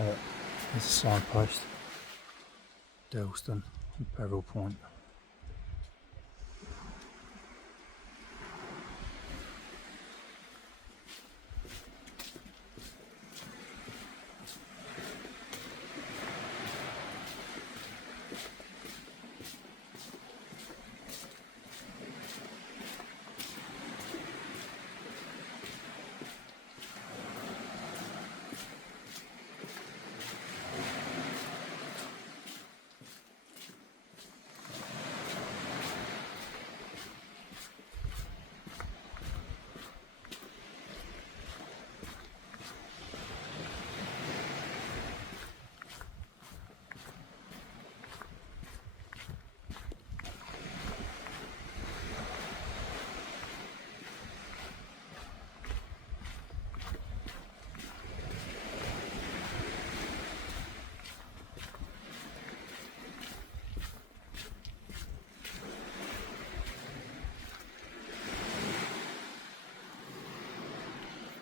There's a signpost. Delston and Peril Point.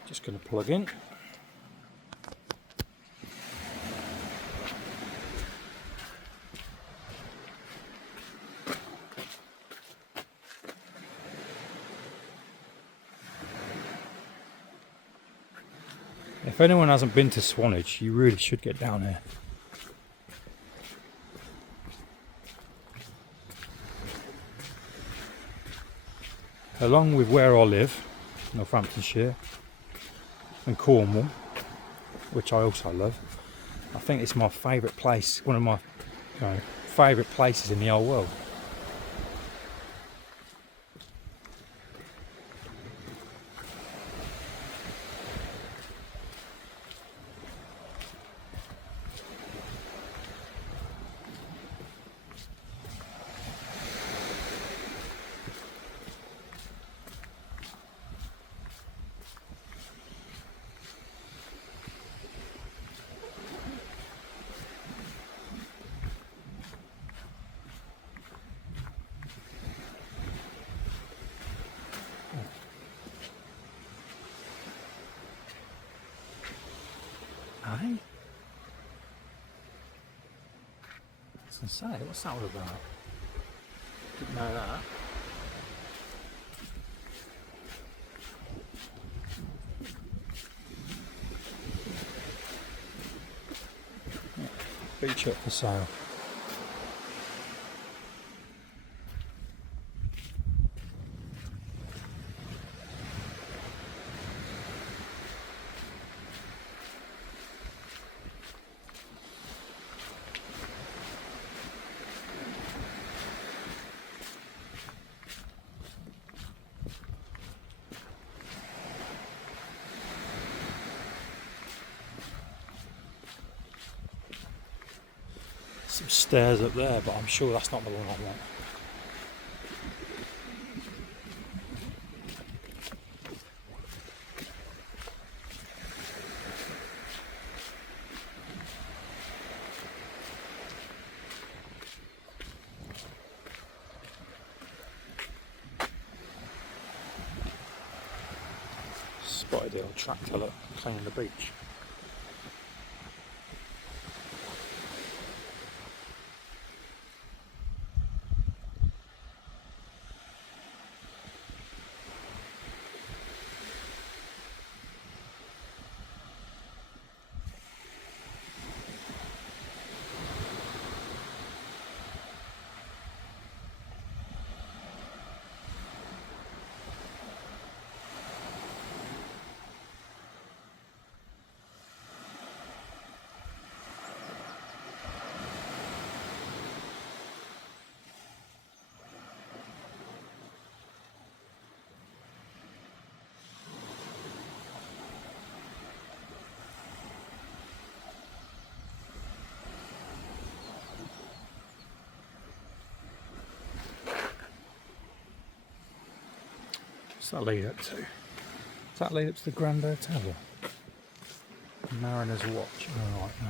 Just going to plug in. If anyone hasn't been to Swanage, you really should get down here. Along with where I live, Northamptonshire, and Cornwall, which I also love, I think it's my favourite place, one of my favourite places in the whole world. Hey? I was going to say, what's that all about? Didn't know that. Yeah, beach hut for sale. Some stairs up there, but I'm sure that's not the one I want. Spotted the old tractor, look, cleaning the beach. What's that lead up to? Does that lead up to the Grand Hotel? Mariner's Watch. Oh, right, no.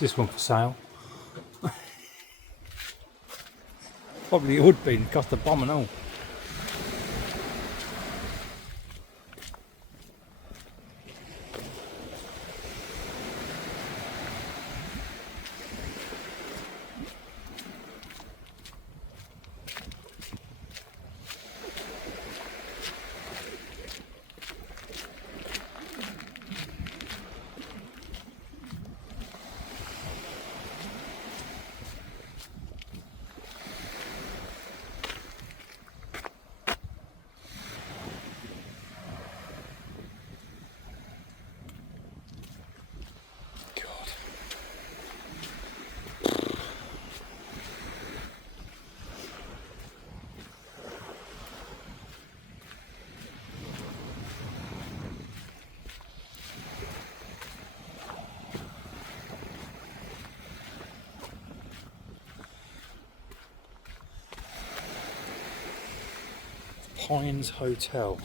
This one for sale. Probably it would be, it cost a bomb and all. Pines Hotel.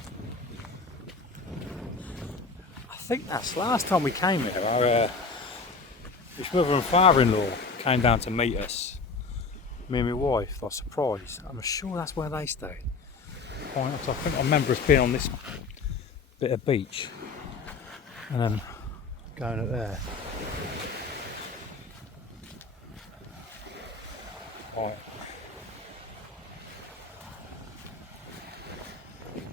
I think that's last time we came here. Our mother and father-in-law came down to meet us. Me and my wife. I was surprised. I'm sure that's where they stayed. Pines. I think I remember us being on this bit of beach and then going up there. Right.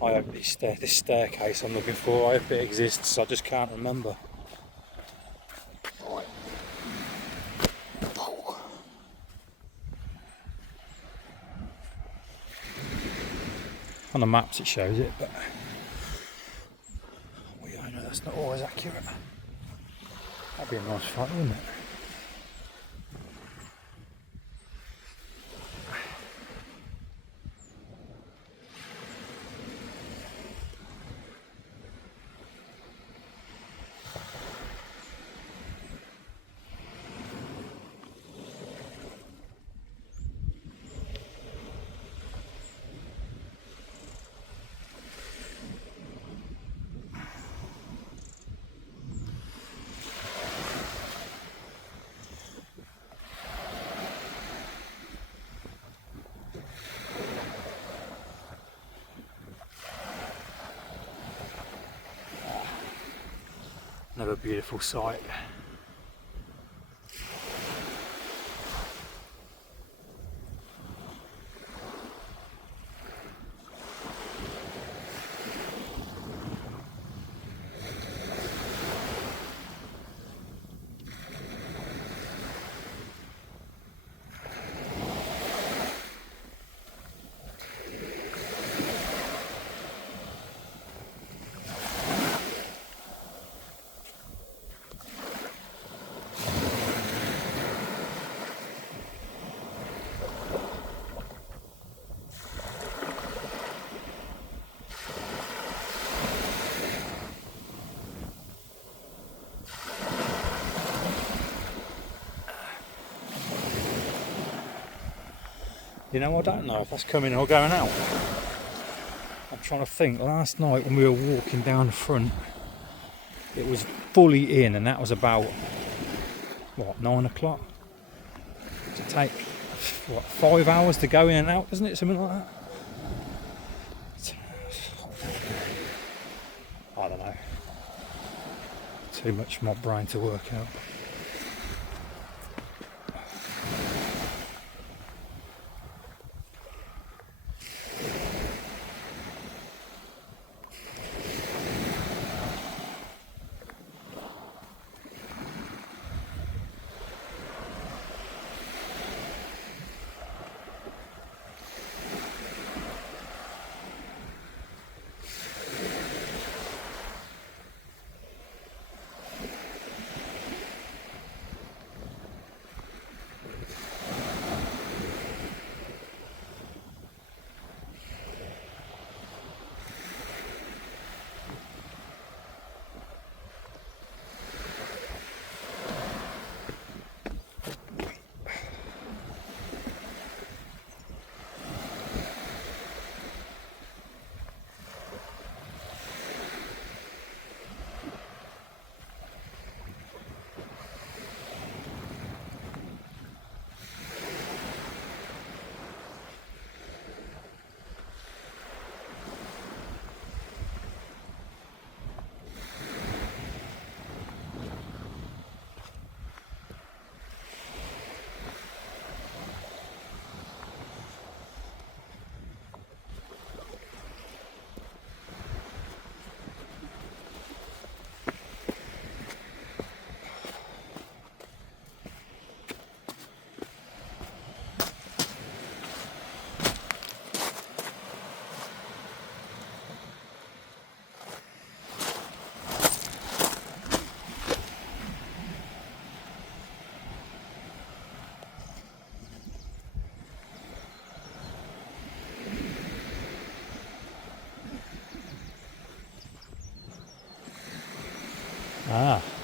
I hope this staircase I'm looking for, I hope it exists, I just can't remember. Right. Oh. On the maps it shows it, but we all know that's not always accurate. That'd be a nice fight, wouldn't it? Another beautiful sight. You know, I don't know if that's coming or going out. I'm trying to think. Last night when we were walking down the front, it was fully in, and that was about, what, 9 o'clock? To take, what, 5 hours to go in and out, doesn't it? Something like that? I don't know. Too much for my brain to work out.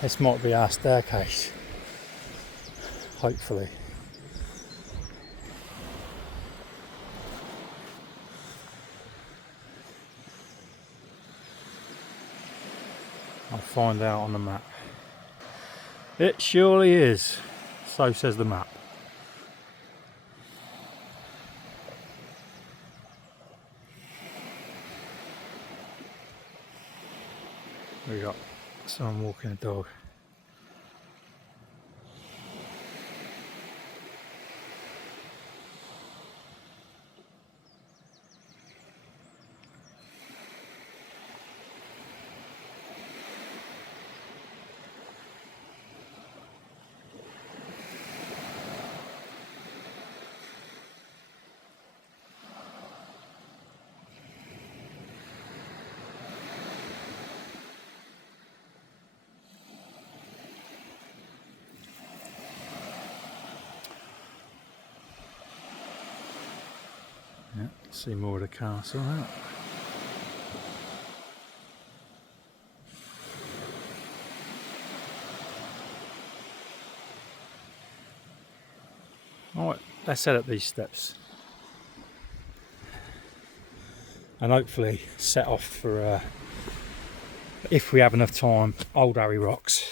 This might be our staircase, hopefully. I'll find out on the map. It surely is, so says the map. We got someone walking a dog. Yeah, see more of the castle now. Alright, let's head up these steps. And hopefully set off for, if we have enough time, Old Harry Rocks.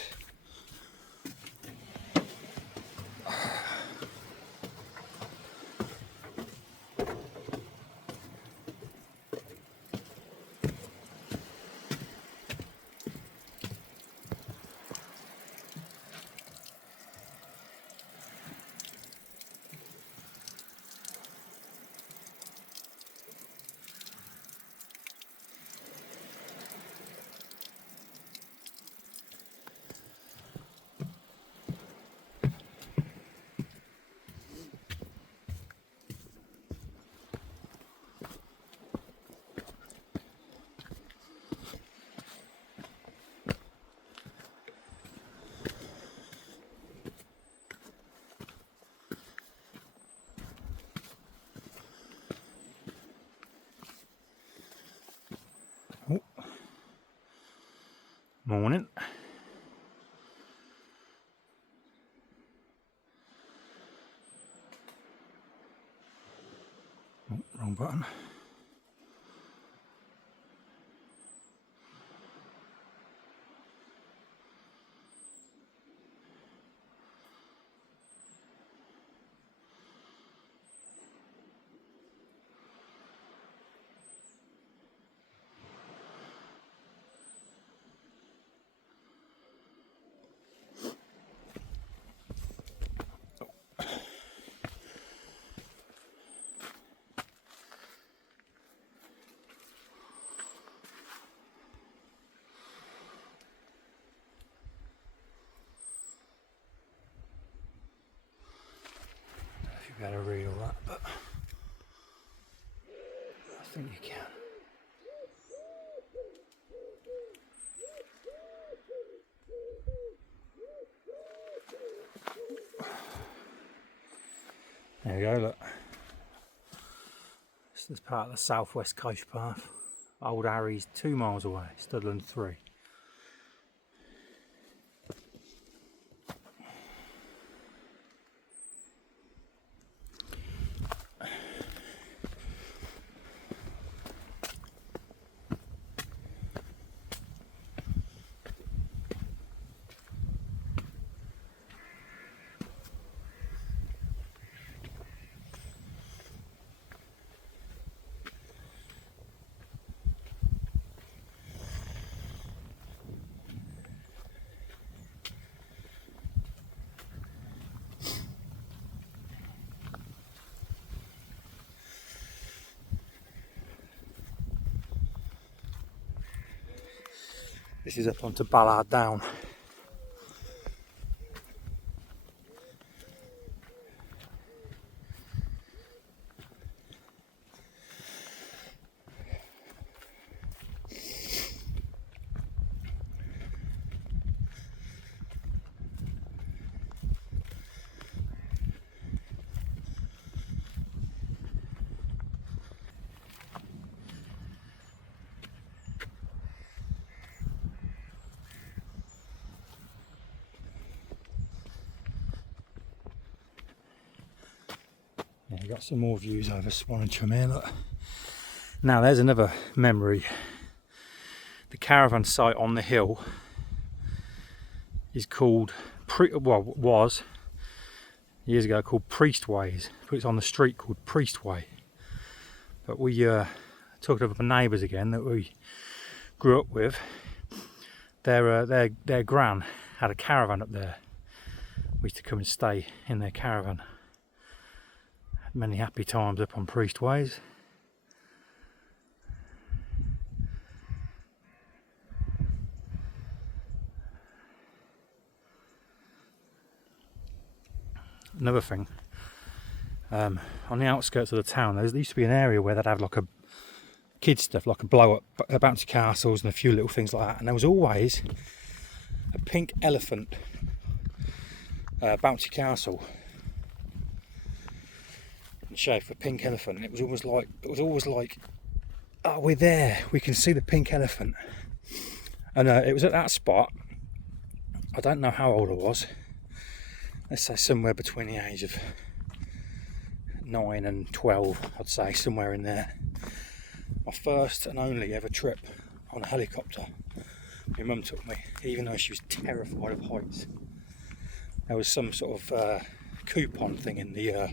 Oh. Morning. Oh, wrong button. You gotta read all that, but I think you can. There you go, look. This is part of the Southwest Coast Path. Old Harry's 2 miles away, Studland 3. This is up onto Ballard Down. Yeah, we've got some more views over Swanage from here, look. Now there's another memory. The caravan site on the hill is called, was years ago called Priestways. It's on the street called Priestway. But we took it up with neighbours again that we grew up with. Their gran had a caravan up there. We used to come and stay in their caravan. Had many happy times up on Priestways. Another thing, on the outskirts of the town, there used to be an area where they'd have like a kids stuff, like a blow up, bouncy castles and a few little things like that. And there was always a pink elephant bouncy castle in shape of a pink elephant. And it was always like, oh, we're there, we can see the pink elephant. And it was at that spot. I don't know how old I was. Let's say somewhere between the age of 9 and 12, I'd say, somewhere in there. My first and only ever trip on a helicopter. My mum took me, even though she was terrified of heights. There was some sort of coupon thing in the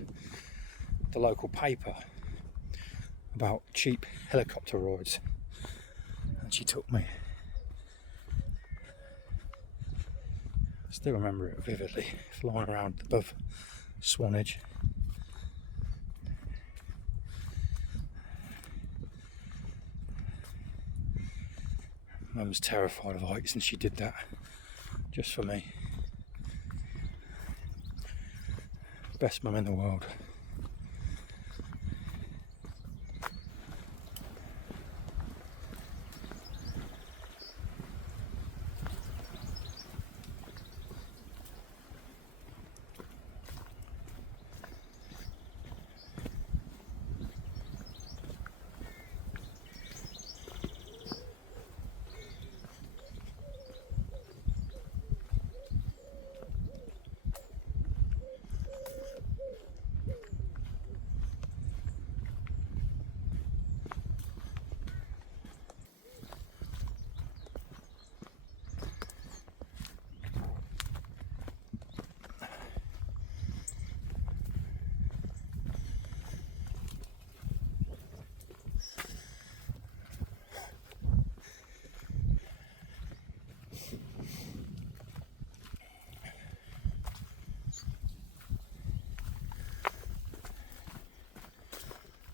local paper about cheap helicopter rides, and she took me. I still remember it vividly, flying around above Swanage. Mum was terrified of heights and she did that just for me. Best mum in the world.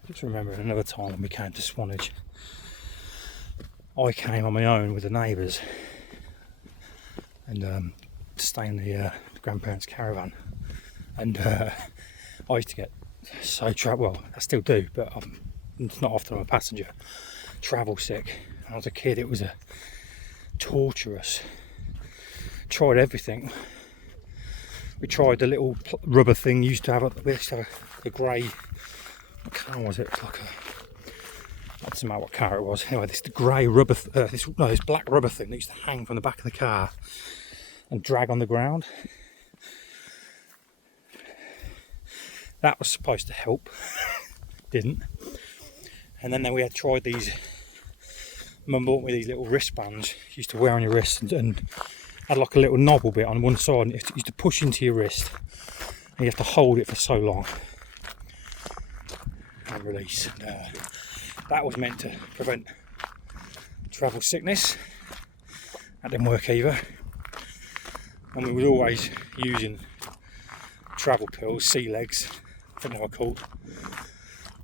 Just remembering another time when we came to Swanage. I came on my own with the neighbours and to stay in the grandparents' caravan, and I used to get so well, I still do, but it's not often I'm a passenger, travel sick. When I was a kid, it was a torturous. Tried everything. We tried the little rubber thing we used to have a grey, what car was it? It was like a, doesn't matter what car it was. Anyway, this grey rubber, this black rubber thing that used to hang from the back of the car and drag on the ground. That was supposed to help. Didn't. And then we had tried these. Mum bought me these little wristbands you used to wear on your wrist, and had like a little knobble bit on one side, and it used to push into your wrist, and you have to hold it for so long and release. And, that was meant to prevent travel sickness. That didn't work either. And we were always using travel pills, sea legs, I think they were called.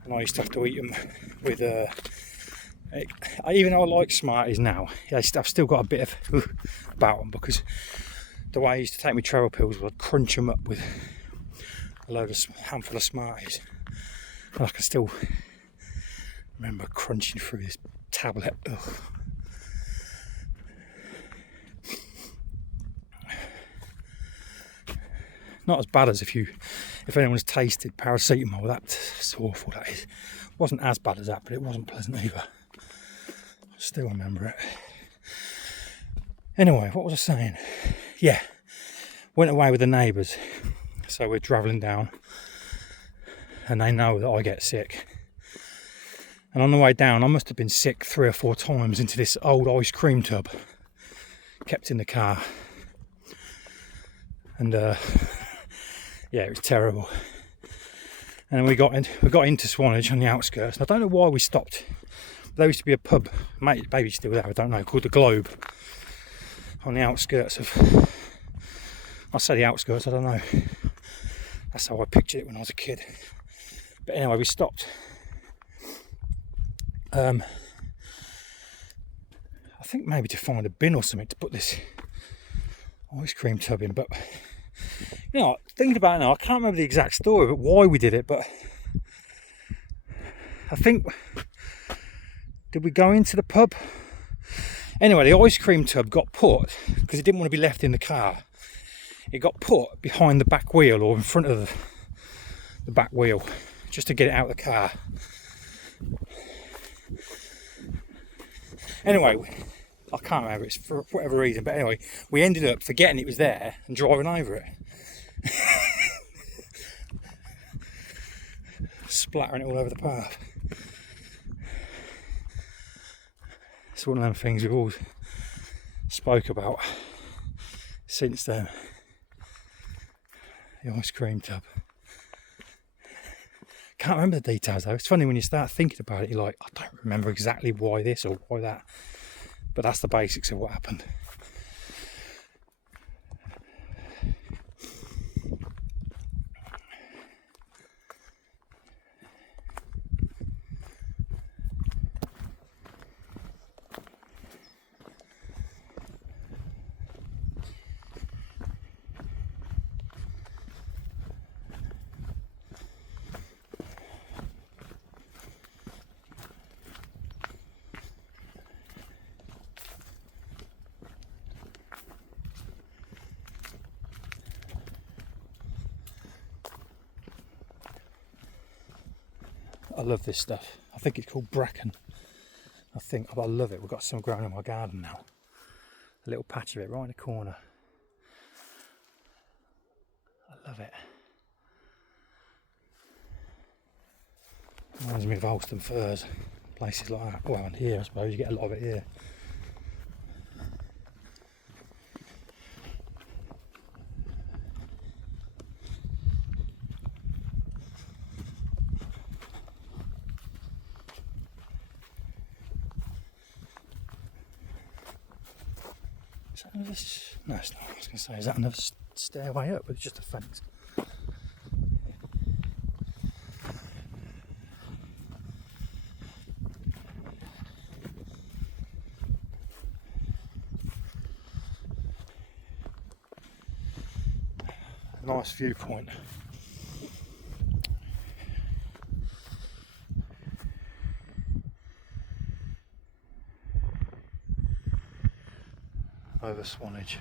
And I used to have to eat them with even though I like Smarties now, I've still got a bit of about them, because the way I used to take my travel pills was I'd crunch them up with a handful of Smarties. And I can still remember crunching through this tablet. Ugh. Not as bad as if anyone's tasted paracetamol. That's awful, that is. It wasn't as bad as that, but it wasn't pleasant either. I still remember it. Anyway, what was I saying? Yeah, went away with the neighbours. So we're travelling down and they know that I get sick. And on the way down, I must have been sick 3 or 4 times into this old ice cream tub kept in the car. And yeah, it was terrible. And then we got into Swanage on the outskirts. And I don't know why we stopped. There used to be a pub, maybe still there, I don't know, called the Globe, on the outskirts of, I say the outskirts, I don't know. That's how I pictured it when I was a kid. But anyway, we stopped. I think maybe to find a bin or something to put this ice cream tub in. But, you know, thinking about it now, I can't remember the exact story, but why we did it. But I think, did we go into the pub? Anyway, the ice cream tub got put, because it didn't want to be left in the car, it got put behind the back wheel or in front of the back wheel, just to get it out of the car. Anyway, I can't remember, it's for whatever reason, but anyway, we ended up forgetting it was there and driving over it. Splattering it all over the path. It's one of them things we've all spoke about since then. The ice cream tub. Can't remember the details though. It's funny when you start thinking about it, you're like, I don't remember exactly why this or why that. But that's the basics of what happened. I love this stuff. I think it's called bracken. I love it. We've got some growing in my garden now. A little patch of it right in the corner. I love it. Reminds me of Alston Firs, places like that. Well, and here I suppose you get a lot of it here. No, it's not. I was going to say, is that another stairway up? But it's just a fence. Nice viewpoint. Over Swanage.